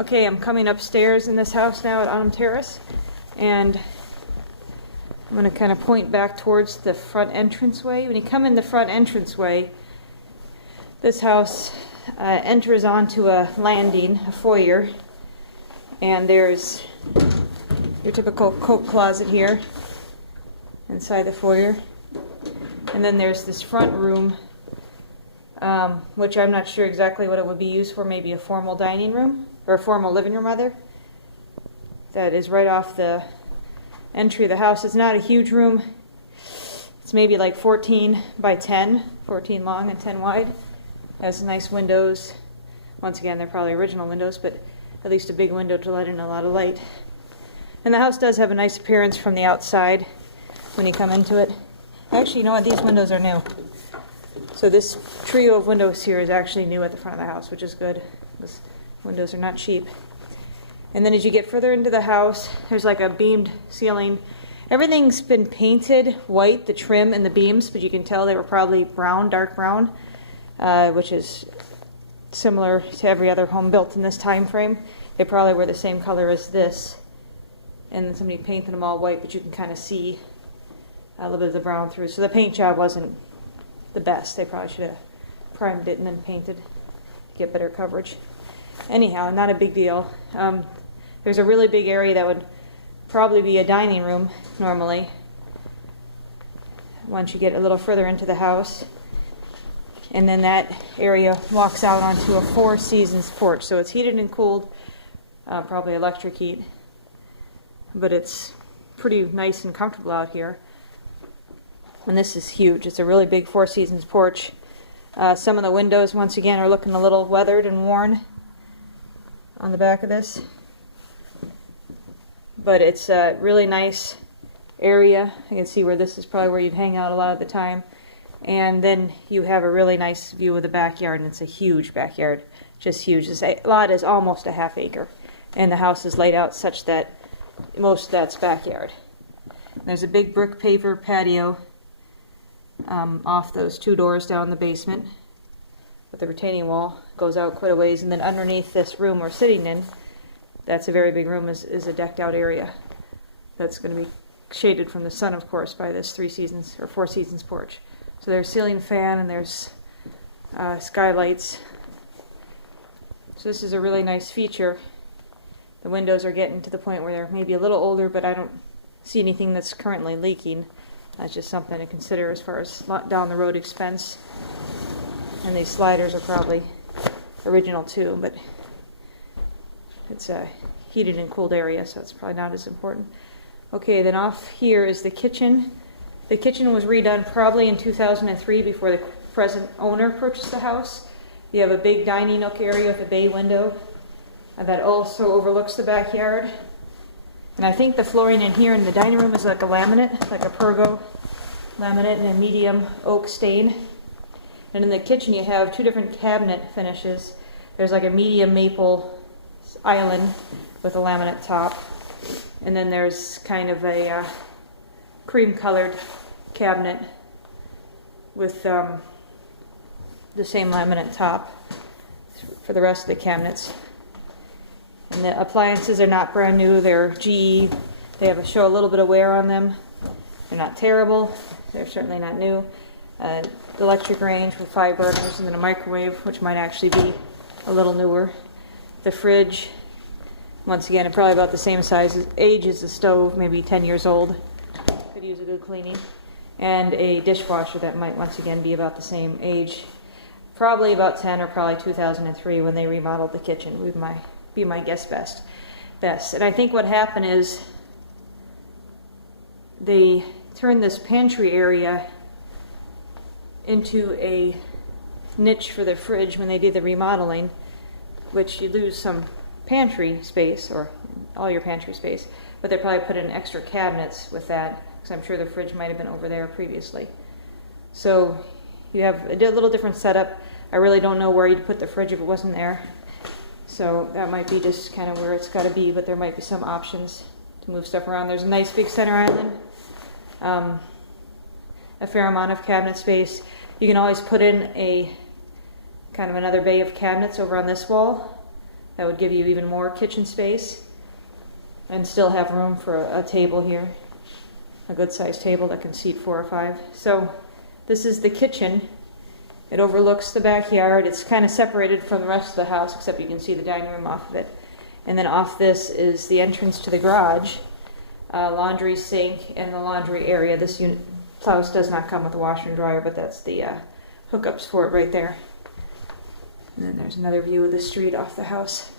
Okay, I'm coming upstairs in this house now at Terrace, and I'm going to kind of point back towards the front entranceway. When you come in the front entranceway, this house enters onto a landing, a foyer, and there's your typical coat closet here inside the foyer. And then there's this front room, which I'm not sure exactly what it would be used for, maybe a formal dining room, or a formal living room rather. That is right off the entry of the house. It's not a huge room. It's maybe like 14 by 10, 14 long and 10 wide. Has nice windows. Once again, they're probably original windows, but at least a big window to let in a lot of light. And the house does have a nice appearance from the outside when you come into it. Actually, you know what? These windows are new. So this trio of windows here is actually new at the front of the house, which is good, because windows are not cheap. And then as you get further into the house, there's like a beamed ceiling. Everything's been painted white, the trim and the beams, but you can tell they were probably brown, dark brown, which is similar to every other home built in this time frame. They probably were the same color as this. And then somebody painted them all white, but you can kind of see a little bit of the brown through. So the paint job wasn't the best. They probably should have primed it and then painted to get better coverage. Anyhow, not a big deal. There's a really big area that would probably be a dining room normally once you get a little further into the house. And then that area walks out onto a 4 seasons porch. So it's heated and cooled, probably electric heat. But it's pretty nice and comfortable out here. And this is huge. It's a really big 4 seasons porch. Some of the windows, once again, are looking a little weathered and worn on the back of this. But it's a really nice area. You can see where this is probably where you'd hang out a lot of the time. And then you have a really nice view of the backyard, and it's a huge backyard. Just huge. This lot is almost a half acre. And the house is laid out such that most of that's backyard. There's a big brick paver patio off those 2 doors down in the basement, but the retaining wall goes out quite a ways. And then underneath this room we're sitting in, that's a very big room, is a decked out area that's going to be shaded from the sun, of course, by this 3 seasons or 4 seasons porch. So there's ceiling fan and there's skylights. So this is a really nice feature. The windows are getting to the point where they're maybe a little older, but I don't see anything that's currently leaking. That's just something to consider as far as down the road expense. And these sliders are probably original too, but it's a heated and cooled area, so it's probably not as important. Okay, then off here is the kitchen. The kitchen was redone probably in 2003 before the present owner purchased the house. You have a big dining nook area with a bay window that also overlooks the backyard. And I think the flooring in here in the dining room is like a laminate, like a pergo laminate and a medium oak stain. And in the kitchen you have 2 different cabinet finishes. There's like a medium maple island with a laminate top. And then there's kind of a cream colored cabinet with the same laminate top for the rest of the cabinets. And the appliances are not brand new. They're GE. They show a little bit of wear on them. They're not terrible. They're certainly not new. The electric range with 5 burners, and then a microwave, which might actually be a little newer. The fridge, once again, probably about the same age as the stove, maybe 10 years old. Could use a good cleaning. And a dishwasher that might once again be about the same age. Probably about 10 or probably 2003 when they remodeled the kitchen would be my guess best. And I think what happened is they turned this pantry area into a niche for the fridge when they did the remodeling, which you lose some pantry space, or all your pantry space, but they probably put in extra cabinets with that, because I'm sure the fridge might have been over there previously. So you have a little different setup. I really don't know where you'd put the fridge if it wasn't there. So that might be just kind of where it's got to be, but there might be some options to move stuff around. There's a nice big center island, a fair amount of cabinet space. You can always put in a kind of another bay of cabinets over on this wall That would give you even more kitchen space and still have room for a table here, a good sized table that can seat 4 or 5. So this is the kitchen. It overlooks the backyard. It's kind of separated from the rest of the house, except you can see the dining room off of it. And then off this is the entrance to the garage, laundry sink, and the laundry area. This house does not come with a washer and dryer, but that's the hookups for it right there. And then there's another view of the street off the house.